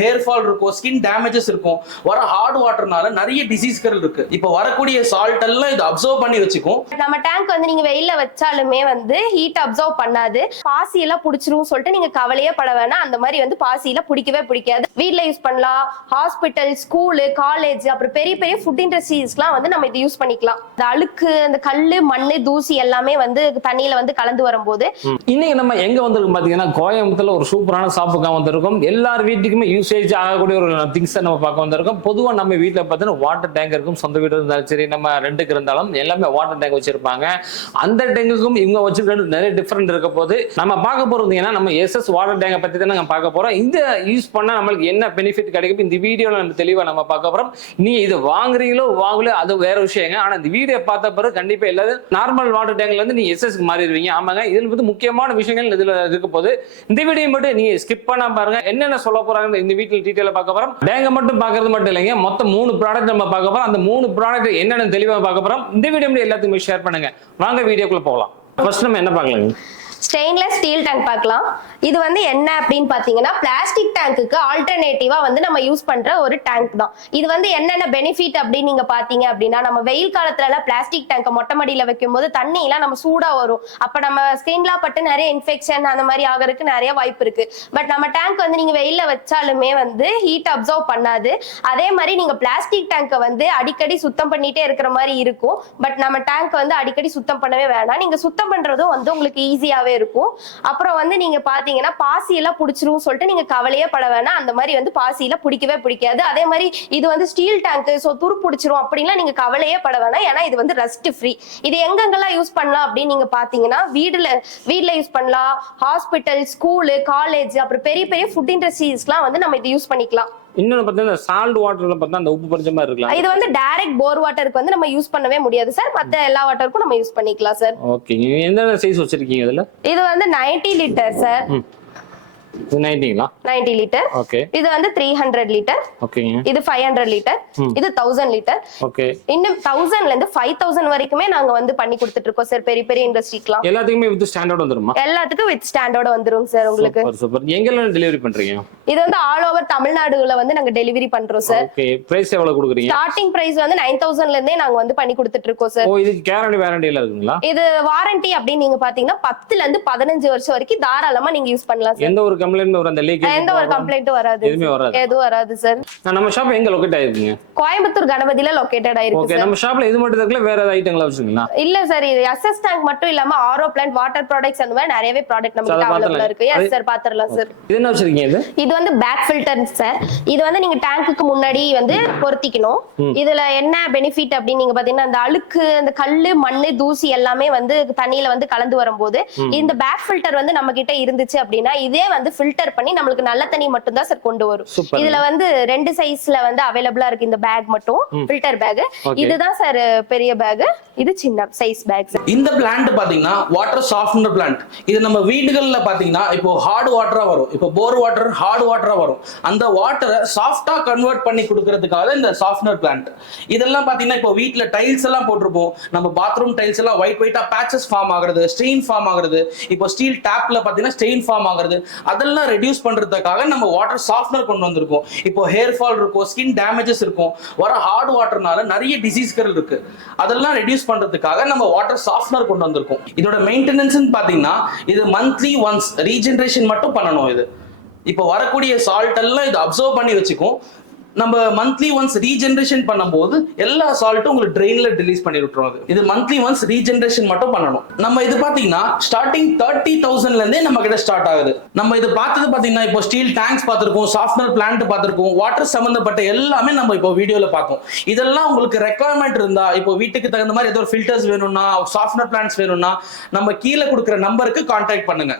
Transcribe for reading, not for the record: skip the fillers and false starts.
Hair fall இருக்கும், skin damages இருக்கும். வர ஹார்ட் வாட்டர்னால நிறைய டிசீஸ்கள் இருக்கு. இப்போ வரக்கூடிய சால்ட் எல்லாம் இது அப்சர்வ் பண்ணி வச்சுக்கும். நம்ம டேங்க் வந்து நீங்க வெயில வச்சாலுமே வந்து ஹீட் அப்சர்வ் பண்ணாது. பாசி எல்லாம் புடிச்சிரும் சொல்லிட்டு நீங்க கவலையே பட வேணாம். அந்த மாதிரி வந்து பாசி எல்லாம் பிடிக்கவே பிடிக்காது. வீட்ல யூஸ் பண்ணலாம், ஹாஸ்பிட்டல், ஸ்கூலு, காலேஜ், அப்புறம் பெரிய பெரிய ஃபுட் இண்டஸ்ட்ரீஸ்லாம் வந்து நம்ம இது யூஸ் பண்ணிக்கலாம். இந்த அழுக்கு, அந்த கல்லு, மண்ணு, தூசி எல்லாமே வந்து தண்ணியில வந்து கலந்து வரும்போது இன்னைக்கு நம்ம எங்க வந்திருக்கோம் பாத்தீங்கன்னா, கோயம்புத்தூர்ல ஒரு சூப்பரான ஷாப்புக்காக வந்திருக்கோம். எல்லார் வீட்டுக்குமே யூசேஜ் ஆகக்கூடிய ஒரு திங்ஸ் நம்ம பார்க்க வந்திருக்கோம். பொதுவா நம்ம வீட்டுல பார்த்தீங்கன்னா வாட்டர் டேங்க் இருக்கும். சொந்த வீடு இருந்தாலும் சரி, நம்ம ரெண்டுக்கு இருந்தாலும் எல்லாமே வாட்டர் டேங்க் வச்சிருப்பாங்க. அந்த டேங்குக்கும் இவங்க வச்சிருக்கிறது நிறைய டிஃபரெண்ட் இருக்க போது நம்ம பார்க்க போறது ஏன்னா நம்ம எஸ்எஸ் வாட்டர் டேங்கை பத்தி தான் நம்ம பார்க்க போறோம். இந்த யூஸ் பண்ணா நம்மளுக்கு என்ன பெனிஃபிட் கிடைக்கும் இந்த வீடியோல நம்ம தெளிவா நம்ம பார்க்க போறோம். நீங்க இது வாங்குறீங்களோ வாங்கல அது வேற விஷயங்க. ஆனா இந்த வீடியோ பார்த்த பிறகு கண்டிப்பா எல்லாரும் நார்மல் வாட்டர் டேங்க்ல இருந்து நீங்க எஸ்எஸ்க்கு மாறிடுவீங்க. ஆமாங்க, இதுல வந்து முக்கியமான விஷயங்கள் இதுல இருக்க போது இந்த வீடியோ மட்டும் நீங்க ஸ்கிப் பண்ணா பாருங்க. என்னென்ன சொல்ல போறாங்க இந்த வீட்டில் டீடைலா பார்க்க போறோம். டேங்க மட்டும் பார்க்கறது மட்டும் இல்லைங்க, மொத்தம் 3 ப்ராடக்ட் நம்ம பார்க்க போறோம். அந்த 3 ப்ராடக்ட் என்னென்ன தெளிவா பார்க்க போறோம். இந்த வீடியோ மட்டும் எல்லாத்துக்குமே ஷேர் பண்ணுங்க. வாங்க வீடியோக்குள்ள போகலாம். ஃபர்ஸ்ட் நம்ம என்ன பார்க்கலாங்க? ஸ்டெயின்லெஸ் ஸ்டீல் டேங்க் பார்க்கலாம். இது வந்து என்ன அப்படின்னு பாத்தீங்கன்னா, பிளாஸ்டிக் டேங்க்குக்கு ஆல்டர்னேட்டிவா வந்து நம்ம யூஸ் பண்ற ஒரு டேங்க் தான். இது வந்து என்னென்ன பெனிஃபிட் அப்படின்னு நீங்க பாத்தீங்க அப்படின்னா, நம்ம வெயில் காலத்துல எல்லாம் பிளாஸ்டிக் டேங்கை மொட்டை மாடியில வைக்கும் போது தண்ணி எல்லாம் நம்ம சூடா வரும். அப்ப நம்ம ஸ்கின்லாம் பட்டு நிறைய இன்ஃபெக்ஷன் அந்த மாதிரி ஆகிறதுக்கு நிறைய வாய்ப்பு இருக்கு. பட் நம்ம டேங்க் வந்து நீங்க வெயில வச்சாலுமே வந்து ஹீட் அப்சர்வ் பண்ணாது. அதே மாதிரி நீங்க பிளாஸ்டிக் டேங்கை வந்து அடிக்கடி சுத்தம் பண்ணிட்டே இருக்கிற மாதிரி இருக்கும். பட் நம்ம டேங்க் வந்து அடிக்கடி சுத்தம் பண்ணவே வேணாம். நீங்க சுத்தம் பண்றதும் வந்து உங்களுக்கு ஈஸியாவே இருக்கும். அப்புறம் வந்து நீங்க பாத்தீங்கன்னா பாசி எல்லாம் புடிச்சிரும் சொல்லிட்டு நீங்க கவலையே பட வேணாம். அந்த மாதிரி வந்து பாசி எல்லாம் பிடிக்கவே பிடிக்காது. அதே மாதிரி இது வந்து ஸ்டீல் டேங்க், சோ துரு பிடிச்சிரும் அப்படின்லாம் நீங்க கவலையே பட வேணாம். ஏன்னா இது வந்து ரஸ்ட் ஃப்ரீ. இது எங்கெங்கெல்லாம் யூஸ் பண்ணலாம் அப்படின்னு நீங்க பாத்தீங்கன்னா, வீட்ல யூஸ் பண்ணலாம், ஹாஸ்பிட்டல், ஸ்கூலு, காலேஜ், அப்புறம் பெரிய பெரிய ஃபுட் இண்டஸ்ட்ரீஸ்லாம் வந்து நம்ம இது யூஸ் பண்ணிக்கலாம். இன்னொன்னு பார்த்தீங்கன்னா சால்ட் வாட்டர்ல பார்த்தா அந்த உப்பு பறிச்ச மாதிரி இருக்கலாம். இது வந்து டைரக்ட் போர் வாட்டருக்கு வந்து நம்ம யூஸ் பண்ணவே முடியாது சார். மத்த எல்லா வாட்டருக்கும் நம்ம யூஸ் பண்ணிக்கலாம் சார். ஓகே, எந்த சைஸ் வச்சிருக்கீங்க இதுல? இது வந்து 90 லிட்டர் சார். 90 லிட்டர். ஓகே. இது வந்து 300 லிட்டர். ஓகேங்க. இது 500 லிட்டர். இது 1000 லிட்டர். ஓகே. இன்னும் 1000ல இருந்து 5000 வரைக்குமே நாங்க வந்து பண்ணி கொடுத்துட்டு இருக்கோம் சார். பெரிய பெரிய இண்டஸ்ட்ரிக்குலாம் எல்லாத்துக்குமே வித் ஸ்டாண்டர்ட் வந்துருமா? எல்லாத்துக்கும் வித் ஸ்டாண்டர்ட் வந்துரும் சார் உங்களுக்கு. Super super. எங்கெல்லாம் டெலிவரி பண்றீங்க? இது வந்து ஆல் ஓவர் தமிழ்நாடுல வந்து நாங்க டெலிவரி பண்றோம் சார். ஓகே. பிரைஸ் எவ்வளவு கொடுக்குறீங்க? ஸ்டார்டிங் பிரைஸ் வந்து 9000ல இருந்தே நாங்க வந்து பண்ணி கொடுத்துட்டு இருக்கோம் சார். ஓ, இதுக்கு கேரண்டி வாரண்டி எல்லாம் இருக்குங்களா? இது வாரண்டி அப்படின்னு நீங்க பாத்தீங்கன்னா 10ல இருந்து 15 வருஷம் வரைக்கும் தாராளமா நீங்க யூஸ் பண்ணலாம் சார். எந்த ஒரு கம்ப்ளைண்ட் வர அந்த லீக் எந்த ஒரு கம்ப்ளைண்ட் வராது. எதுவும் வராது சார். நம்ம ஷாப் எங்க லொகேட் ஆயிருக்குங்க? கோயம்புத்தூர் கணபதியில லொகேட்டட் ஆயிருக்கு சார். ஓகே. நம்ம ஷாப்ல இது மட்டும் இருக்குல, வேற ஏதாவது ஐட்டங்களா வச்சிருக்கீங்களா? இல்ல சார், இது எஸ்எஸ் டேங்க் மட்டும் இல்லாம ஆரோ பிளான்ட், வாட்டர் ப்ராடக்ட்ஸ் அந்த மாதிரி நிறையவே ப்ராடக்ட் நமக்கு அவேலபிளா இருக்கு. எஸ் சார், பாத்துறலாம் சார். இது என்ன வச்சிருக்கீங்க? இது வந்து பேக் ஃபில்டர் சார். இது வந்து நீங்க டேங்க்குக்கு முன்னாடி வந்து பொருத்திக்கணும். இதுல என்ன பெனிஃபிட் அப்படின்னு நீங்க பாத்தீங்கன்னா, அந்த அழுக்கு, அந்த கல்லு, மண்ணு, தூசி எல்லாமே வந்து தண்ணியில வந்து கலந்து வரும்போது இந்த பேக் ஃபில்டர் வந்து நம்ம கிட்ட இருந்துச்சு அப்படின்னா இதே வந்து ஃபில்டர் பண்ணி நம்மளுக்கு நல்ல தண்ணி மட்டும் தான் சார் கொண்டு வரும். இதுல வந்து 2 சைஸ்ல வந்து அவைலபிளா இருக்கு. இந்த பேக் மட்டும் ஃபில்டர் பேக். இதுதான் சார் பெரிய பேக், இது சின்ன சைஸ் பேக் சார். இந்த பிளான்ட் பாத்தீங்கன்னா வாட்டர் சாஃப்ட்னர் பிளான்ட். இது நம்ம வீடுகள்ல பாத்தீங்கன்னா இப்போ ஹார்ட் வாட்டரா வரும், இப்போ போர் வாட்டர் ஹார்ட் வாட்டரா வரும். அந்த வாட்டரை சாஃப்டா கன்வெர்ட் பண்ணி கொடுக்கறதுக்காக இந்த சாஃப்ட்னர் பிளான்ட். இதெல்லாம் பாத்தீங்கன்னா இப்போ வீட்ல டைல்ஸ் எல்லாம் போட்டிருப்போம். நம்ம பாத்ரூம் டைல்ஸ் எல்லாம் ஒயிட்டா பேச்சஸ் ஃபார்ம் ஆகுறது, ஸ்டெயின் ஃபார்ம் ஆகுறது, இப்போ ஸ்டீல் டேப்ல பாத்தீங்கன்னா ஸ்டெயின் ஃபார்ம் ஆகுறது, அதெல்லாம் ரெடியூஸ் பண்றதுக்காக நம்ம வாட்டர் சாஃப்ட்னர் கொண்டு வந்திருக்கோம். இப்போ ஹேர் ஃபால் இருக்கும், ஸ்கின் டேமேஜஸ் இருக்கும். வர ஹார்ட் வாட்டர்னால நிறைய டிசீஸ்கள் இருக்கு. அதெல்லாம் ரெடியூஸ் பண்றதுக்காக நம்ம வாட்டர் சாஃப்ட்னர் கொண்டு வந்திருக்கோம். இதோட மெயின்டெனன்ஸ் பாத்தீங்கன்னா இது மந்த்லி ஒன்ஸ் ரீஜெனரேஷன் மட்டும் பண்ணணும். இது இப்போ வரக்கூடிய சால்ட் எல்லாம் இது அப்சர்வ் பண்ணி வச்சுக்கும். நம்ம மந்த்லி ஒன்ஸ் ரீஜெனரேஷன் பண்ணும்போது எல்லா சால்ட்டும் உங்களுக்கு ட்ரெயின்ல ரிலீஸ் பண்ணி விட்டுரும். இது மந்த்லி ஒன்ஸ் ரீஜெனரேஷன் மட்டும் பண்ணணும். நம்ம இது பாத்தீங்கன்னா ஸ்டார்டிங் 30,000ல இருந்தே நம்ம கிட்ட ஸ்டார்ட் ஆகுது. நம்ம இது பார்த்தது பாத்தீங்கன்னா இப்போ ஸ்டீல் டேங்க்ஸ் பார்த்திருக்கோம், சாஃப்ட்னர் பிளான்ட் பார்த்திருக்கோம், வாட்டர் சம்பந்தப்பட்ட எல்லாமே நம்ம இப்போ வீடியோல பார்த்தோம். இதெல்லாம் உங்களுக்கு ரெக்குவயர்மெண்ட் இருந்தா, இப்போ வீட்டுக்கு தகுந்த மாதிரி ஏதோ ஃபில்டர்ஸ் வேணும்னா, சாஃப்ட்னர் பிளான்ட்ஸ் வேணும்னா நம்ம கீழே கொடுக்குற நம்பருக்கு கான்டாக்ட் பண்ணுங்க.